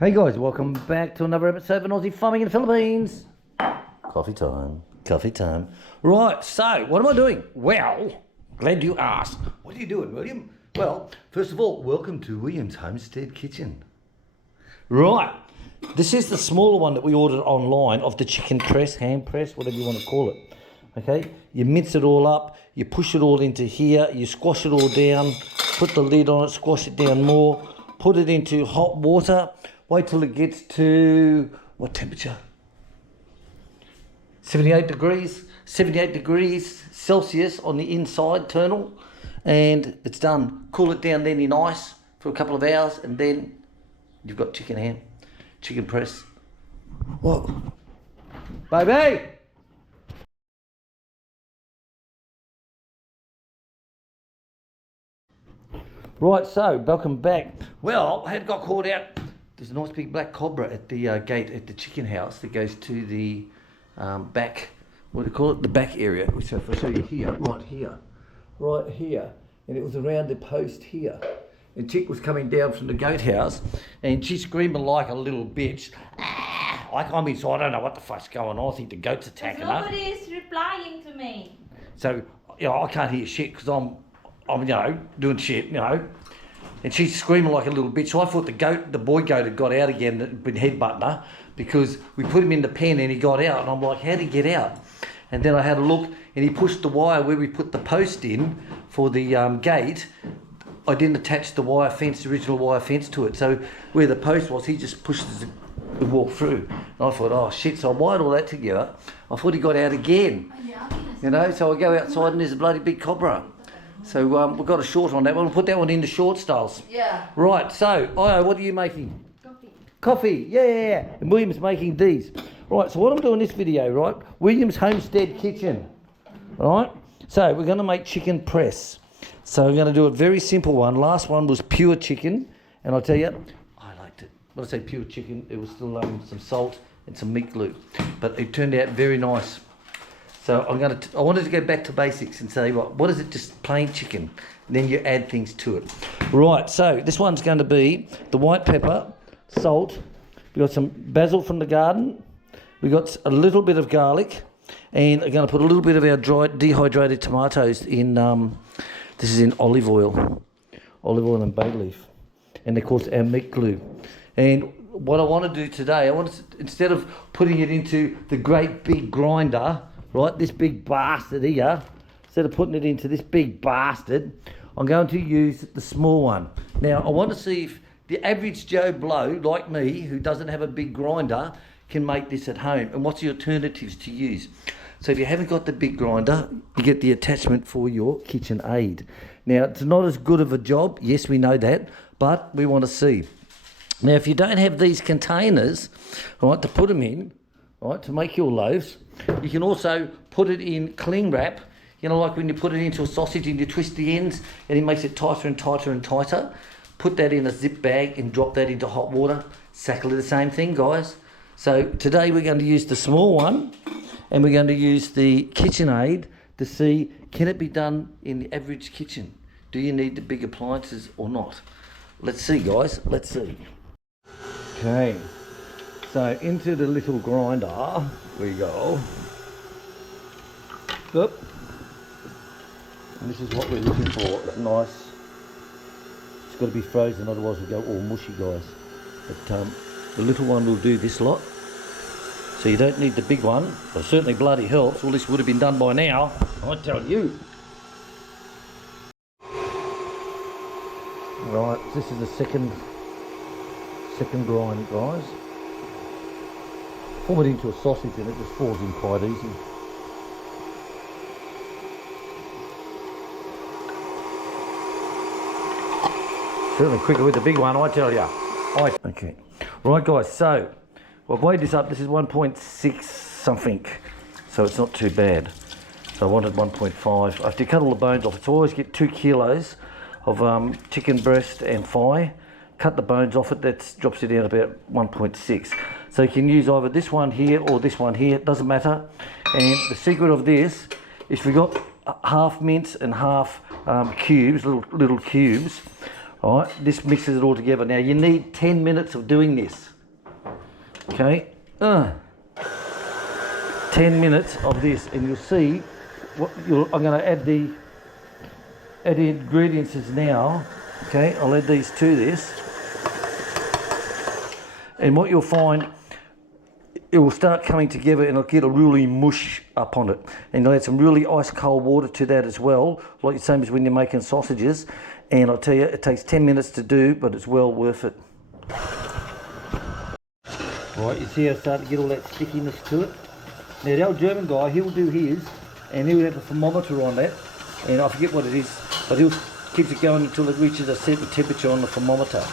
Hey guys, welcome back to another episode of Aussie Farming in the Philippines. Coffee time, coffee time. Right, so what am I doing? Well, glad you asked. What are you doing, William? Well, first of all, welcome to William's Homestead Kitchen. Right, this is the smaller one that we ordered online of the chicken press, hand press, whatever you want to call it. Okay, you mince it all up, you push it all into here, you squash it all down, put the lid on it, squash it down more, put it into hot water. Wait till it gets to, what temperature? 78 degrees Celsius on the inside internal, and it's done. Cool it down then in ice for a couple of hours, and then you've got chicken ham, chicken press. What? Baby! Right, so welcome back. Well, I had got caught out. There's a nice big black cobra at the gate at the chicken house that goes to the back, what do you call it? The back area. So if I show you here, right here, and it was around the post here. And Chick was coming down from the goat house, and she's screaming like a little bitch. I'm inside, I don't know what the fuck's going on. I think the goat's attacking her. Nobody is replying to me. So, I can't hear shit because I'm doing shit, And she's screaming like a little bitch. So I thought the boy goat had got out again, that had been headbutting her, because we put him in the pen and he got out. And I'm like, how'd he get out? And then I had a look, and he pushed the wire where we put the post in for the gate. I didn't attach the wire fence, the original wire fence to it. So where the post was, he just pushed the walk through. And I thought, oh shit. So I wired all that together. I thought he got out again. So I go outside and there's a bloody big cobra. So we've got a short on that one. We'll put that one into short styles. Yeah. Right, so, what are you making? Coffee, yeah. And William's making these. Right, so what I'm doing in this video, right? William's Homestead Kitchen. Right? So we're going to make chicken press. So we're going to do a very simple one. Last one was pure chicken. And I'll tell you, I liked it. When I say pure chicken, it was still some salt and some meat glue. But it turned out very nice. So I wanted to go back to basics and say, what is it? Just plain chicken. And then you add things to it. Right, so this one's going to be the white pepper, salt. We got some basil from the garden. We got a little bit of garlic, and I'm going to put a little bit of our dried, dehydrated tomatoes in. This is in olive oil and bay leaf, and of course our meat glue. And what I want to do today, instead of putting it into the great big grinder. Right, this big bastard here, instead of putting it into this big bastard, I'm going to use the small one. Now, I want to see if the average Joe Blow, like me, who doesn't have a big grinder, can make this at home. And what's the alternatives to use? So if you haven't got the big grinder, you get the attachment for your kitchen aid. Now, it's not as good of a job, yes, we know that, but we want to see. Now, if you don't have these containers, right, to put them in, right, to make your loaves, you can also put it in cling wrap, like when you put it into a sausage and you twist the ends and it makes it tighter and tighter and tighter. Put that in a zip bag and drop that into hot water. Exactly the same thing, guys. So today we're going to use the small one, and we're going to use the KitchenAid to see, can it be done in the average kitchen? Do you need the big appliances or not? Let's see, guys, let's see. Okay. So into the little grinder we go. Oop. And this is what we're looking for. It's nice. It's got to be frozen, otherwise we'll go all mushy, guys. But the little one will do this lot. So you don't need the big one, but it certainly bloody helps. Well, this would have been done by now, I tell you. Right, this is the second grind, guys. Form it into a sausage and it just falls in quite easy. Certainly quicker with the big one, I tell you. Okay. Right, guys, so I've weighed this up. This is 1.6 something, so it's not too bad. So I wanted 1.5. I have to cut all the bones off. So I always get 2 kilos of chicken breast and thigh. Cut the bones off it, that drops it down about 1.6. So you can use either this one here or this one here, it doesn't matter. And the secret of this is we got half mince and half cubes, little cubes, All right, this mixes it all together. Now you need 10 minutes of doing this. Okay, 10 minutes of this, and you'll see what I'm going to add the ingredients now. Okay, I'll add these to this, and what you'll find, it will start coming together and it'll get a really mush up on it. And you'll add some really ice cold water to that as well, like the same as when you're making sausages. And I'll tell you, it takes 10 minutes to do, but it's well worth it. Right, you see how it's starting to get all that stickiness to it? Now the old German guy, he'll do his, and he'll have a thermometer on that, and I forget what it is, but he'll keep it going until it reaches a certain temperature on the thermometer.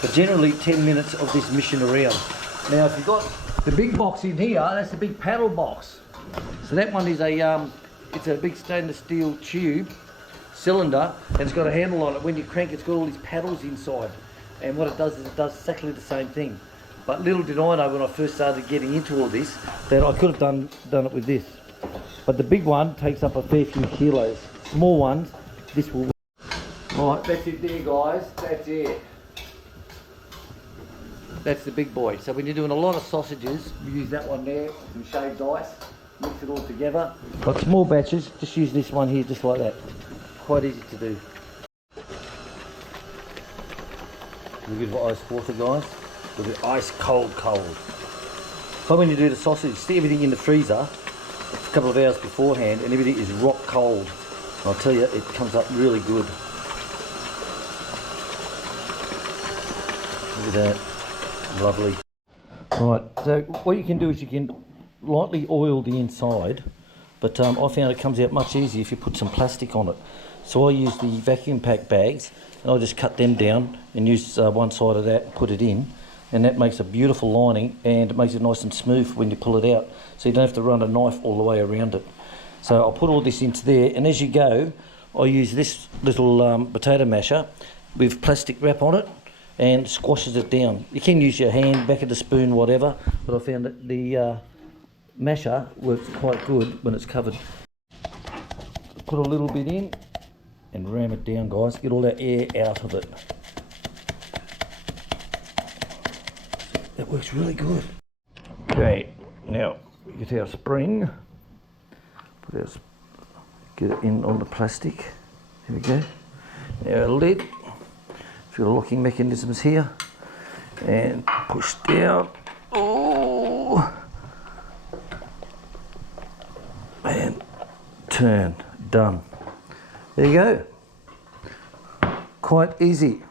But generally 10 minutes of this mission around. Now if you've got the big box in here, that's the big paddle box. So that one is it's a big stainless steel tube cylinder, and it's got a handle on it. When you crank, it's got all these paddles inside, and what it does is it does exactly the same thing. But little did I know when I first started getting into all this that I could have done it with this. But the big one takes up a fair few kilos. Small ones, this will. Right, that's it there, guys. That's it. That's the big boy. So when you're doing a lot of sausages, you use that one there, some shaved ice, mix it all together. But small batches, just use this one here, just like that. Quite easy to do. A little bit of ice water, guys. A little bit ice cold. So when you do the sausage, stick everything in the freezer a couple of hours beforehand, and everything is rock cold. And I'll tell you, it comes up really good. Look at that. Lovely. Right, so what you can do is you can lightly oil the inside, but I found it comes out much easier if you put some plastic on it. So I use the vacuum pack bags, and I just cut them down and use one side of that, put it in, and that makes a beautiful lining, and it makes it nice and smooth when you pull it out, so you don't have to run a knife all the way around it. So I'll put all this into there, and as you go, I use this little potato masher with plastic wrap on it, and squashes it down. You can use your hand, back of the spoon, whatever, but I found that the masher works quite good when it's covered. Put a little bit in and ram it down, guys. Get all that air out of it. That works really good. Okay, now we get our spring. Get it in on the plastic. Here we go. Now our lid. A few locking mechanisms here, and push down. Oh, and turn. Done. There you go. Quite easy.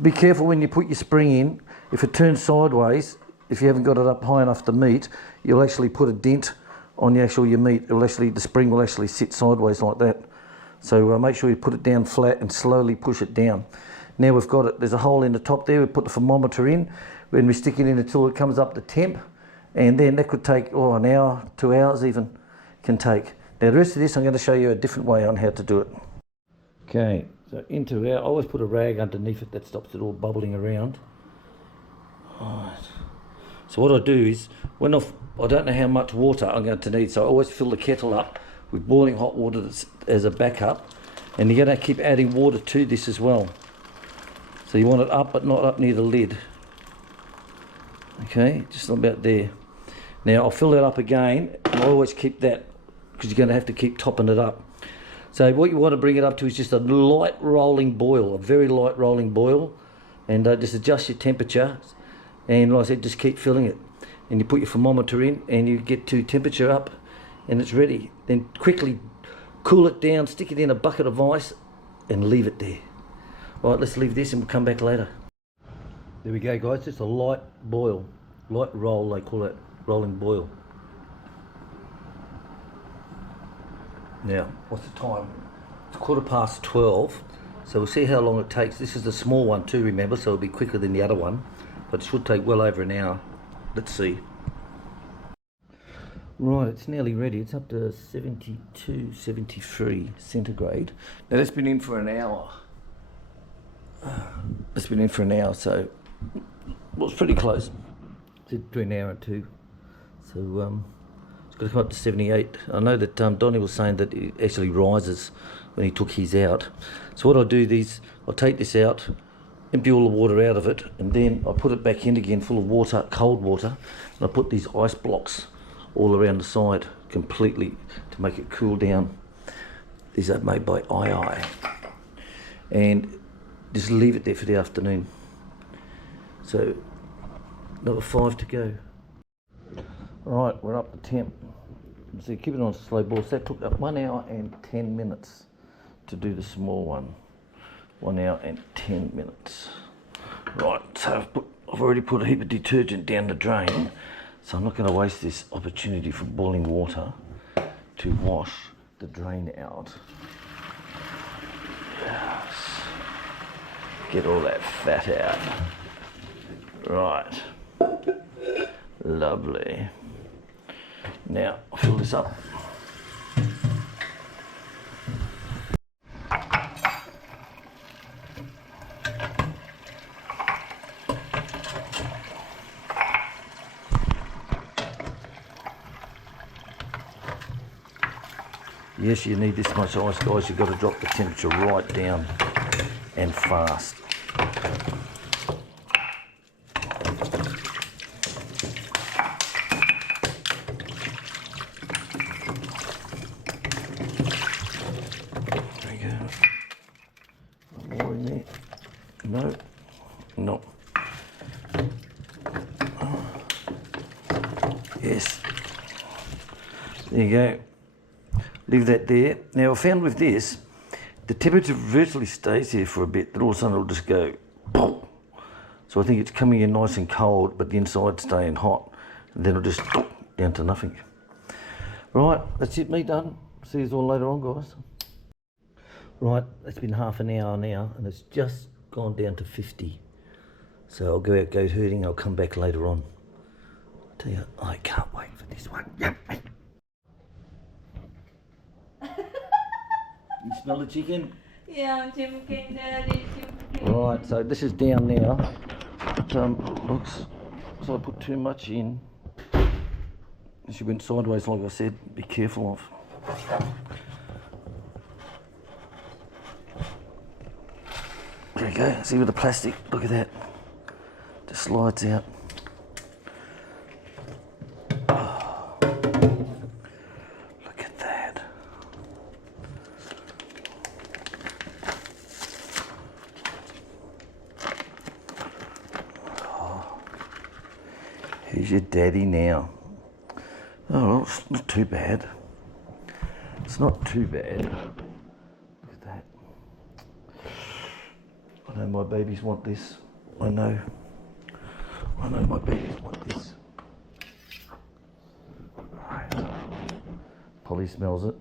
Be careful when you put your spring in. If it turns sideways, if you haven't got it up high enough to meet, you'll actually put a dent on your meat. The spring will actually sit sideways like that. So make sure you put it down flat and slowly push it down. Now we've got it, there's a hole in the top there, we put the thermometer in, when we stick it in until it comes up to temp, and then that could take, an hour, 2 hours even, can take. Now the rest of this I'm going to show you a different way on how to do it. Okay, so I always put a rag underneath it that stops it all bubbling around. Alright. So what I do is, I don't know how much water I'm going to need, so I always fill the kettle up with boiling hot water as a backup, and you're going to keep adding water to this as well. So you want it up, but not up near the lid. Okay, just about there. Now I'll fill that up again, and I always keep that, because you're going to have to keep topping it up. So what you want to bring it up to is just a light rolling boil, a very light rolling boil, and just adjust your temperature, and like I said, just keep filling it. And you put your thermometer in, and you get to temperature up, and it's ready. Then quickly cool it down, stick it in a bucket of ice, and leave it there. Right, let's leave this and we'll come back later. There we go, guys, just a light boil, light roll, they call it, rolling boil. Now, what's the time? It's 12:15, so we'll see how long it takes. This is the small one too, remember, so it'll be quicker than the other one, but it should take well over an hour. Let's see. Right, it's nearly ready. It's up to 72, 73 centigrade. Now that's been in for an hour. It's been in for an hour, so well, it's pretty close. It's between an hour and two. So it's got to come up to 78. I know that Donnie was saying that it actually rises when he took his out. So what I do I'll take this out, empty all the water out of it, and then I put it back in again full of water, cold water, and I put these ice blocks all around the side completely to make it cool down. These are made by II. And just leave it there for the afternoon. So another 5 to go. Right, we're up to temp. So keep it on slow boil. So that took up 1 hour and 10 minutes to do the small one. 1 hour and 10 minutes. Right, so I've already put a heap of detergent down the drain, so I'm not going to waste this opportunity for boiling water to wash the drain out. Yes. Get all that fat out. Right. Lovely. Now, I'll fill this up. Yes, you need this much ice, guys. You've got to drop the temperature right down and fast. There you go. More in there. No. No. Yes. There you go. Leave that there. Now I found with this, the temperature virtually stays here for a bit, but all of a sudden it'll just go pop. So I think it's coming in nice and cold, but the inside's staying hot. And then it'll just down to nothing. Right, that's it, me done. See you all later on, guys. Right, it's been half an hour now, and it's just gone down to 50. So I'll go out goat herding, I'll come back later on. Tell you, I can't wait for this one. Yep. You smell the chicken? Yeah, chicken, daddy, chicken. Right, so this is down now. Looks, so I put too much in. She went sideways, like I said. Be careful of. There you go. See with the plastic. Look at that. Just slides out. Here's your daddy now. Oh, well, it's not too bad. It's not too bad. Look at that. I know my babies want this. I know my babies want this. Right. Polly smells it.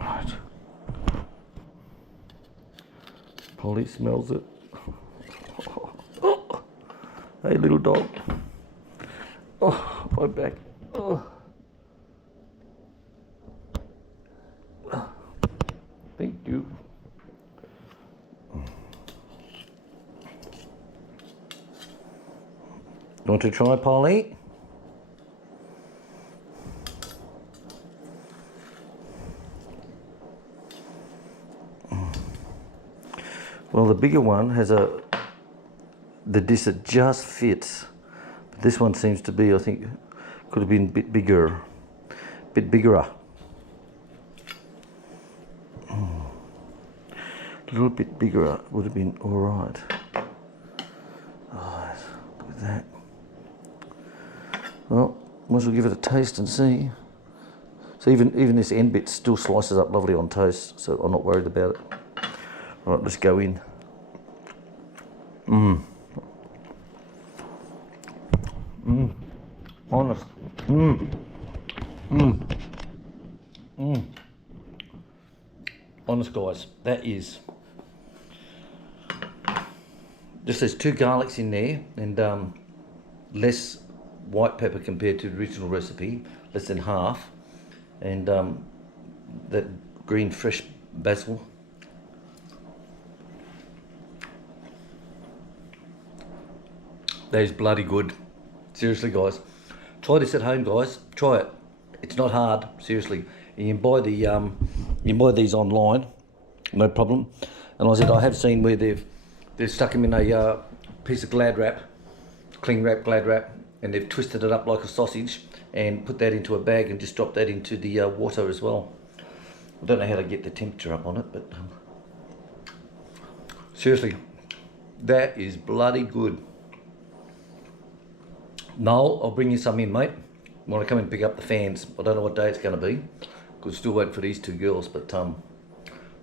Right. Polly smells it. Oh. Hey, little dog. Oh, my back. Oh. Thank you. You want to try, Polly? Well, the bigger one has the disc that just fits, but this one seems to be, I think, could have been a bit bigger, A little bit bigger would have been all right. Alright, look at that. Well, might as well give it a taste and see. So even this end bit still slices up lovely on toast, so I'm not worried about it. Right, let's go in. Honest. Honest, guys, that is. Just there's 2 garlics in there and less white pepper compared to the original recipe, less than half, and that green fresh basil. That is bloody good. Seriously, guys. Try this at home, guys. Try it. It's not hard, seriously. You can buy these online, no problem. And like I said, I have seen where they've stuck them in a piece of Glad wrap, cling wrap, Glad wrap, and they've twisted it up like a sausage and put that into a bag and just drop that into the water as well. I don't know how to get the temperature up on it, but seriously, that is bloody good. Noel, I'll bring you some in, mate. When I come and pick up the fans. I don't know what day it's going to be. Could still wait for these two girls, but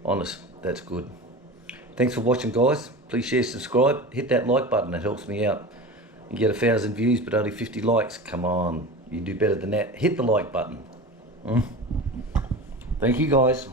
honest, that's good. Thanks for watching, guys. Please share, subscribe, hit that like button. It helps me out. You get 1,000 views, but only 50 likes. Come on, you do better than that. Hit the like button. Thank you, guys.